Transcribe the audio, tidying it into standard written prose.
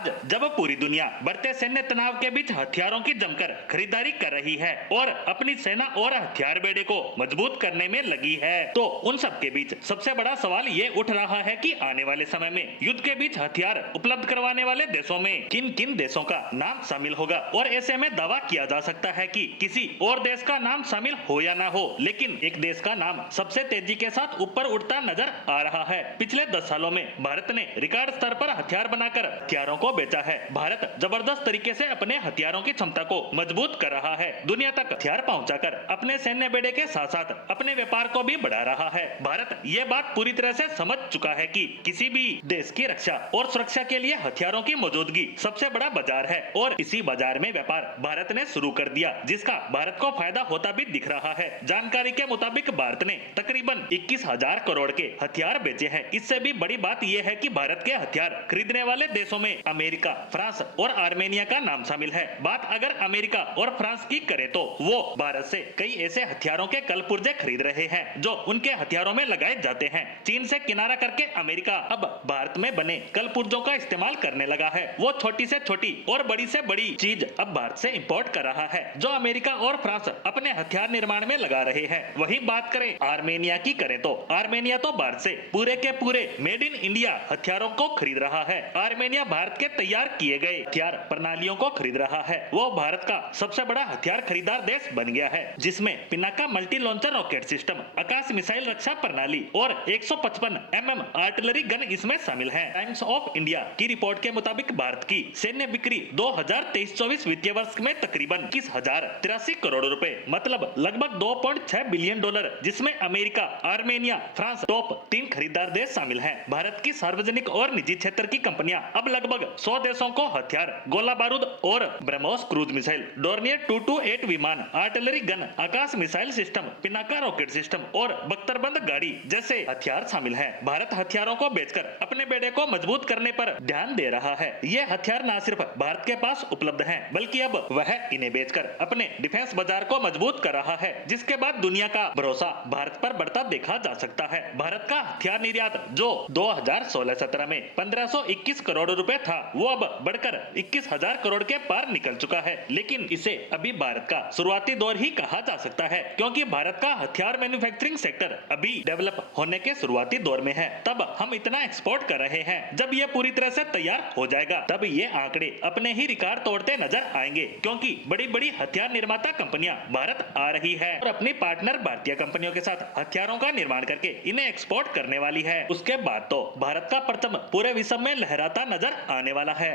आज जब पूरी दुनिया बढ़ते सैन्य तनाव के बीच हथियारों की जमकर खरीदारी कर रही है और अपनी सेना और हथियार बेड़े को मजबूत करने में लगी है, तो उन सब के बीच सबसे बड़ा सवाल ये उठ रहा है कि आने वाले समय में युद्ध के बीच हथियार उपलब्ध करवाने वाले देशों में किन किन देशों का नाम शामिल होगा। और ऐसे में दावा किया जा सकता है कि किसी और देश का नाम शामिल हो या ना हो, लेकिन एक देश का नाम सबसे तेजी के साथ ऊपर उठता नजर आ रहा है। पिछले 10 सालों में भारत ने रिकॉर्ड स्तर पर हथियार बनाकर हथियारों को बेचा है। भारत जबरदस्त तरीके से अपने हथियारों की क्षमता को मजबूत कर रहा है, दुनिया तक हथियार पहुंचाकर अपने सैन्य बेड़े के साथ साथ अपने व्यापार को भी बढ़ा रहा है। भारत ये बात पूरी तरह से समझ चुका है कि किसी भी देश की रक्षा और सुरक्षा के लिए हथियारों की मौजूदगी सबसे बड़ा बाजार है और इसी बाजार में व्यापार भारत ने शुरू कर दिया, जिसका भारत को फायदा होता भी दिख रहा है। जानकारी के मुताबिक भारत ने तकरीबन 21,000 करोड़ के हथियार बेचे हैं। इससे भी बड़ी बात यह है कि भारत के हथियार खरीदने वाले देशों में अमेरिका, फ्रांस और आर्मेनिया का नाम शामिल है। बात अगर अमेरिका और फ्रांस की करें तो वो भारत से कई ऐसे हथियारों के कल पुर्जे खरीद रहे हैं जो उनके हथियारों में लगाए जाते हैं। चीन से किनारा करके अमेरिका अब भारत में बने कल पुर्जों का इस्तेमाल करने लगा है। वो छोटी से छोटी और बड़ी से बड़ी चीज अब भारत से इंपोर्ट कर रहा है जो अमेरिका और फ्रांस अपने हथियार निर्माण में लगा रहे हैं। वही बात करें आर्मेनिया की करें तो आर्मेनिया तो भारत से पूरे के पूरे मेड इन इंडिया हथियारों को खरीद रहा है। आर्मेनिया भारत के तैयार किए गए हथियार प्रणालियों को खरीद रहा है। वो भारत का सबसे बड़ा हथियार खरीदार देश बन गया है, जिसमें Pinaka multi launcher rocket system, Akash missile रक्षा प्रणाली और 155 mm आर्टिलरी गन इसमें शामिल है। टाइम्स ऑफ इंडिया की रिपोर्ट के मुताबिक भारत की सैन्य बिक्री 2023-24 वित्तीय वर्ष में तकरीबन 21,083 करोड़ रुपए, मतलब लगभग 2.6 बिलियन डॉलर, जिसमें अमेरिका, आर्मेनिया, फ्रांस टॉप 3 खरीदार देश शामिल हैं। भारत की सार्वजनिक और निजी क्षेत्र की कंपनियां अब लगभग 100 देशों को हथियार, गोला बारूद और ब्रह्मोस क्रूज मिसाइल, डोर्नियर 228 विमान, artillery gun, Akash missile system, Pinaka rocket system और बख्तरबंद गाड़ी जैसे हथियार शामिल हैं। भारत हथियारों को बेचकर अपने बेड़े को मजबूत करने पर ध्यान दे रहा है। ये हथियार न सिर्फ भारत के पास उपलब्ध हैं, बल्कि अब वह इन्हें बेचकर अपने डिफेंस बाजार को मजबूत कर रहा है, जिसके बाद दुनिया का भरोसा भारत पर बढ़ता देखा जा सकता है। भारत का हथियार निर्यात जो 2016-17 में 1521 करोड़ रुपए था, वो अब बढ़कर 21,000 करोड़ के पार निकल चुका है। लेकिन इसे अभी भारत का शुरुआती दौर ही कहा जा सकता है, क्योंकि भारत का हथियार मैन्युफैक्चरिंग सेक्टर अभी डेवलप होने के शुरुआती दौर में है। तब हम इतना एक्सपोर्ट कर रहे हैं, जब ये पूरी तरह से तैयार हो जाएगा तब ये आंकड़े अपने ही रिकॉर्ड तोड़ते नजर आएंगे, क्योंकि बड़ी बड़ी हथियार निर्माता कंपनियां भारत आ रही है और अपनी पार्टनर भारतीय कंपनियों के साथ हथियारों का निर्माण करके इन्हें एक्सपोर्ट करने वाली है। उसके बाद तो भारत का परचम पूरे विश्व में लहराता नजर आने वाला है।